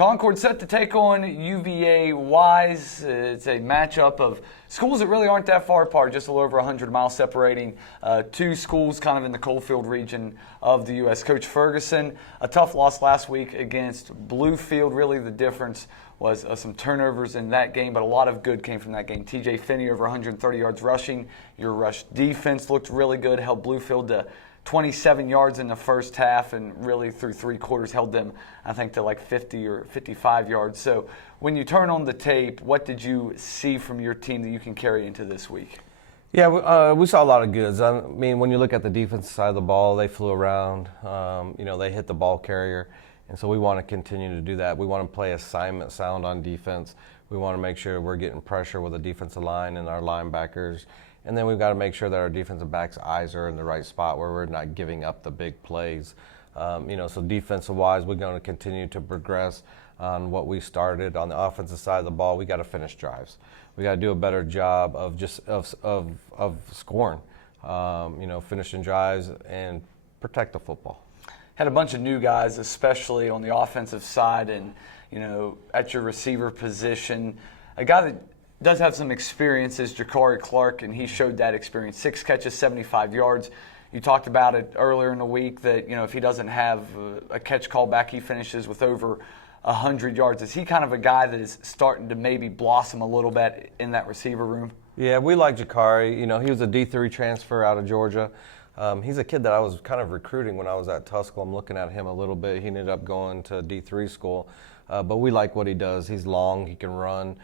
Concord set to take on UVa Wise. It's a matchup of schools that really aren't that far apart, just a little over 100 miles separating two schools kind of in the Coalfield region of the U.S. Coach Ferguson, a tough loss last week against Bluefield. Really the difference was some turnovers in that game, but a lot of good came from that game. TJ Finney over 130 yards rushing. Your rush defense looked really good, held Bluefield to 27 yards in the first half, and really through three quarters held them, I think, to like 50 or 55 yards. So when you turn on the tape, what did you see from your team that you can carry into this week? Yeah, we saw a lot of goods. I mean, when you look at the defensive side of the ball, they flew around. They hit the ball carrier. And so we want to continue to do that. We want to play assignment sound on defense. We want to make sure we're getting pressure with the defensive line and our linebackers. And then we've got to make sure that our defensive backs' eyes are in the right spot where we're not giving up the big plays. So defensive-wise, we're going to continue to progress on what we started. On the offensive side of the ball, we got to finish drives. We got to do a better job of scoring, finishing drives and protect the football. Had a bunch of new guys, especially on the offensive side and, at your receiver position. A guy that does have some experience is Ja'Cory Clark, and he showed that experience. 6 catches, 75 yards. You talked about it earlier in the week that, if he doesn't have a catch call back, he finishes with over 100 yards. Is he kind of a guy that is starting to maybe blossom a little bit in that receiver room? Yeah, we like Ja'Cory. He was a D3 transfer out of Georgia. He's a kid that I was kind of recruiting when I was at Tuscaloosa. I'm looking at him a little bit. He ended up going to D3 school. But we like what he does. He's long. He can run.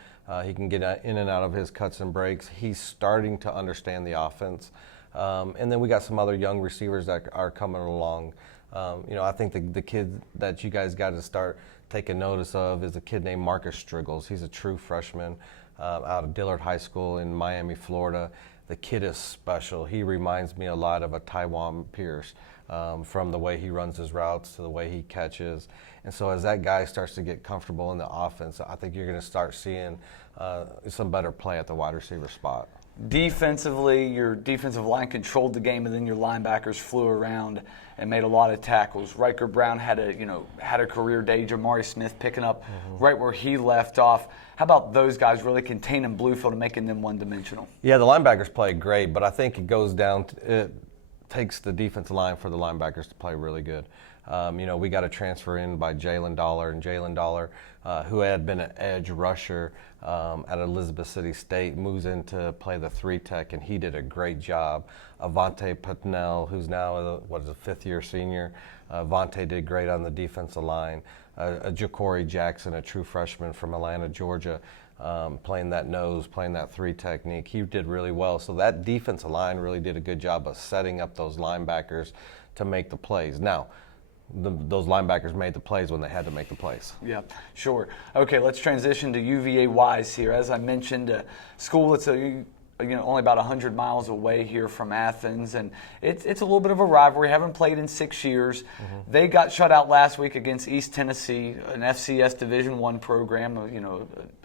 He can get in and out of his cuts and breaks. He's starting to understand the offense. And then we got some other young receivers that are coming along. I think the kid that you guys got to start taking notice of is a kid named Marcus Striggles. He's a true freshman out of Dillard High School in Miami, Florida. The kid is special. He reminds me a lot of a Tywan Pierce from the way he runs his routes to the way he catches. And so as that guy starts to get comfortable in the offense, I think you're going to start seeing some better play at the wide receiver spot. Defensively, your defensive line controlled the game, and then your linebackers flew around and made a lot of tackles. Riker Brown had a career day. Jamari Smith picking up right where he left off. How about those guys really containing Bluefield and making them one-dimensional? Yeah, the linebackers played great, but I think it goes down it takes the defensive line for the linebackers to play really good. We got a transfer in by Jalen Dollar, and Jalen Dollar, who had been an edge rusher at Elizabeth City State, moves in to play the 3-tech, and he did a great job. Avante Patnell, who's now a fifth-year senior, Avante did great on the defensive line. Ja'Cory Jackson, a true freshman from Atlanta, Georgia, playing that nose, playing that 3 technique. He did really well. So that defensive line really did a good job of setting up those linebackers to make the plays. Now, those linebackers made the plays when they had to make the plays. Yeah, sure. Okay, let's transition to UVA Wise here. As I mentioned, a school that's only about 100 miles away here from Athens, and it's a little bit of a rivalry. Haven't played in 6 years. They got shut out last week against East Tennessee, an FCS Division I program.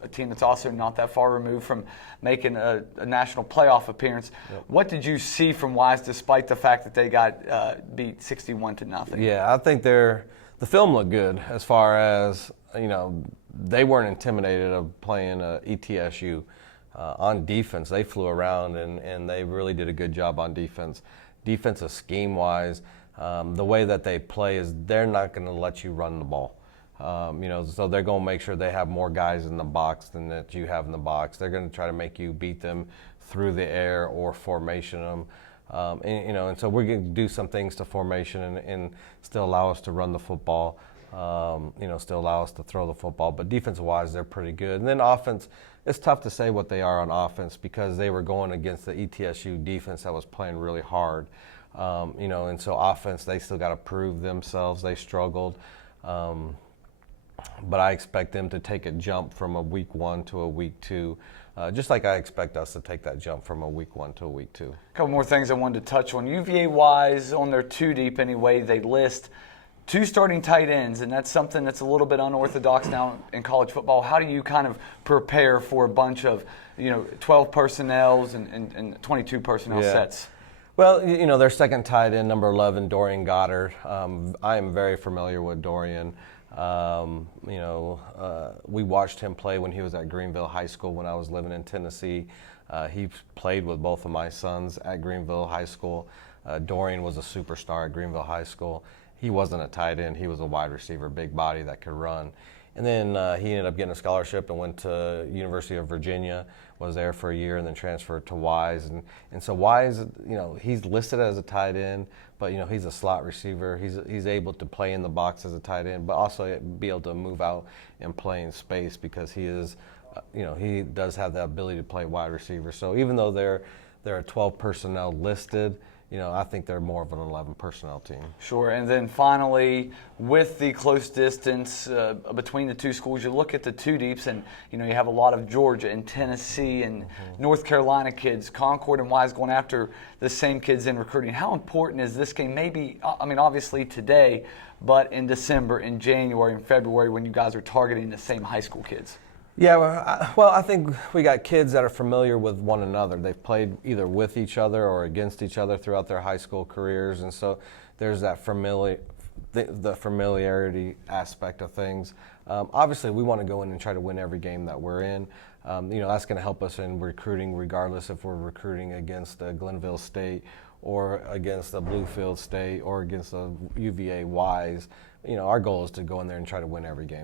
A team that's also not that far removed from making a national playoff appearance. Yep. What did you see from Wise, despite the fact that they got beat 61-0? Yeah, I think the film looked good as far as they weren't intimidated of playing ETSU. On defense, they flew around and they really did a good job on defense. Defensive scheme-wise, the way that they play is they're not going to let you run the ball. So they're going to make sure they have more guys in the box than that you have in the box. They're going to try to make you beat them through the air or formation them. And so we're going to do some things to formation and still allow us to run the football. Still allow us to throw the football. But defensive-wise, they're pretty good. And then offense, it's tough to say what they are on offense because they were going against the ETSU defense that was playing really hard. And so offense, they still got to prove themselves. They struggled. But I expect them to take a jump from a week 1 to a week 2, just like I expect us to take that jump from a week 1 to a week 2. A couple more things I wanted to touch on. UVA Wise, on their 2-deep anyway, they list 2 starting tight ends, and that's something that's a little bit unorthodox now in college football. How do you kind of prepare for a bunch of 12 personnels and 22 personnel sets? Well, their second tight end, number 11, Dorian Goddard. I am very familiar with Dorian. We watched him play when he was at Greenville High School when I was living in Tennessee. He played with both of my sons at Greenville High School. Dorian was a superstar at Greenville High School. He wasn't a tight end. He was a wide receiver, big body that could run. And then he ended up getting a scholarship and went to University of Virginia, was there for a year, and then transferred to Wise. And so Wise, he's listed as a tight end, but he's a slot receiver. He's able to play in the box as a tight end, but also be able to move out and play in space because he is, he does have the ability to play wide receiver. So even though there are 12 personnel listed, I think they're more of an 11 personnel team. Sure, and then finally, with the close distance between the two schools, you look at the two deeps, and you have a lot of Georgia and Tennessee and North Carolina kids, Concord and Wise going after the same kids in recruiting. How important is this game? Maybe, obviously today, but in December, in January, and February, when you guys are targeting the same high school kids? Yeah, well, I think we got kids that are familiar with one another. They've played either with each other or against each other throughout their high school careers, and so there's that the familiarity aspect of things. Obviously, we want to go in and try to win every game that we're in. That's going to help us in recruiting, regardless if we're recruiting against Glenville State or against Bluefield State or against UVa Wise. Our goal is to go in there and try to win every game.